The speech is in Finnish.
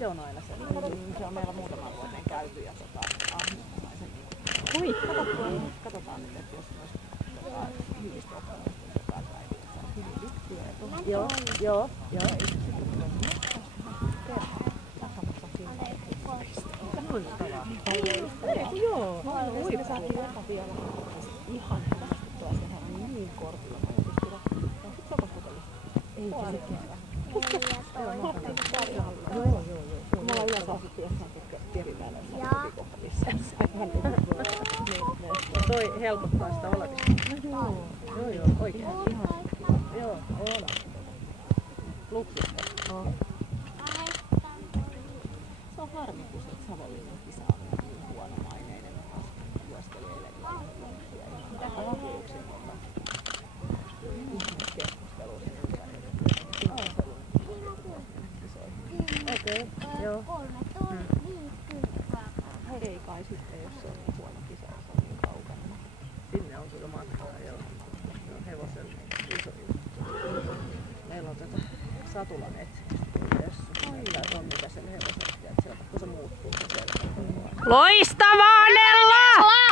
se on aina se. Se on meillä muutama vuoden käyty ja katsotaan nyt, että jos myös hyvistä oppimuista jotain päiviä. Hyvin vittiä. Joo. Joo, me saatiin jopa vielä ihan hämmästyttävää. Sehän on niin kortilla. Sitten sokosputelista. Ei Joo. Me ollaan yleensä asuttu jossain Piripäällä kotikohta missään. Toi helpottaa sitä olemista. Joo, oikein. Joo, luksista. Se on harmi, kun se Savonlinnan kisa on niin huonomaineinen. Juostelee eilen Okei, joo. Ei kai sitten, jos se on niin huono kisa, jos on niin kaukana. Sinne on kyllä matkaa, joo. Se on hevosen iso juttu. Meillä on Satulan etsimistä. Tai on mitä sen hevosen, että se muuttuu se selkä. Loistavaa, Nella!